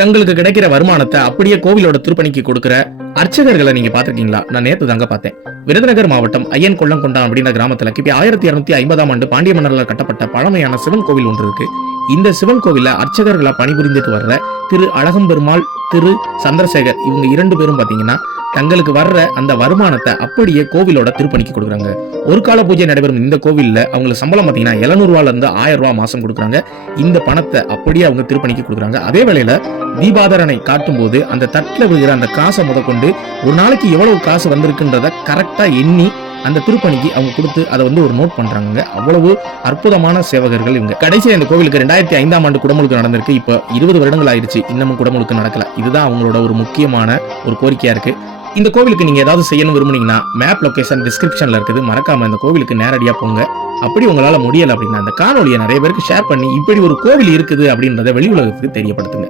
தங்களுக்கு கிடைக்கிற வருமானத்தை அப்படியே கோவிலோட திருப்பணிக்கு கொடுக்கிற அர்ச்சகர்களை நீங்க பாத்திருக்கீங்களா? நான் நேத்து தாங்க பார்த்தேன். விருதுநகர் மாவட்டம் ஐயன் கொள்ளங்கொண்டான் அப்படின்ற கிராமத்துல கிபி 1250ஆம் ஆண்டு பாண்டிய மன்னர்களால் கட்டப்பட்ட பழமையான சிவன் கோவில் ஒன்று இருக்கு. இந்த சிவன் கோவில்ல அர்ச்சகர்களா பணிபுரிந்துட்டு வர்ற திரு அழகம்பெருமாள், திரு சந்திரசேகர் இவங்க 2 பேரும் பாத்தீங்கன்னா தங்களுக்கு வர்ற அந்த வருமானத்தை அப்படியே கோவிலோட திருப்பணிக்கு கொடுக்குறாங்க. ஒரு கால பூஜை நடைபெறும் இந்த கோவில்ல அவங்களுக்கு சம்பளம் பாத்தீங்கன்னா 700 ரூபாயில இருந்து 1000 ரூபாய் மாசம் கொடுக்குறாங்க. இந்த பணத்தை அப்படியே அவங்க திருப்பணிக்கு கொடுக்குறாங்க. அதே வேளையில தீபாதரனை காட்டும் போது அந்த தட்டுல விழுகிற அந்த காசை முதற்கொண்டு ஒரு நாளைக்கு எவ்வளவு காசு வந்திருக்குன்றத கரெக்டா எண்ணி அந்த திருப்பணிக்கு அவங்க கொடுத்து அதை ஒரு நோட் பண்றாங்க. அவ்வளவு அற்புதமான சேவகர்கள் இவங்க. கடைசியா இந்த கோவிலுக்கு 2005ஆம் ஆண்டு குடமுழுக்கு நடந்திருக்கு. இப்ப 20 வருடங்கள் ஆயிடுச்சு, இன்னமும் குடமுழுக்கு நடக்கல. இதுதான் அவங்களோட ஒரு முக்கியமான ஒரு கோரிக்கையா இருக்கு. இந்த கோவிலுக்கு நீங்க ஏதாவது செய்யணும் விரும்புனீங்கன்னா மேப் லொகேஷன் டிஸ்கிரிப்ஷன்ல இருக்குது. மறக்காம இந்த கோவிலுக்கு நேரடியா போங்க. அப்படி உங்களால முடியல அப்படின்னா அந்த காணொலியை நிறைய பேருக்கு ஷேர் பண்ணி இப்படி ஒரு கோவில் இருக்குது அப்படின்றத வெளி உலகத்துக்கு தெரியப்படுத்துங்க.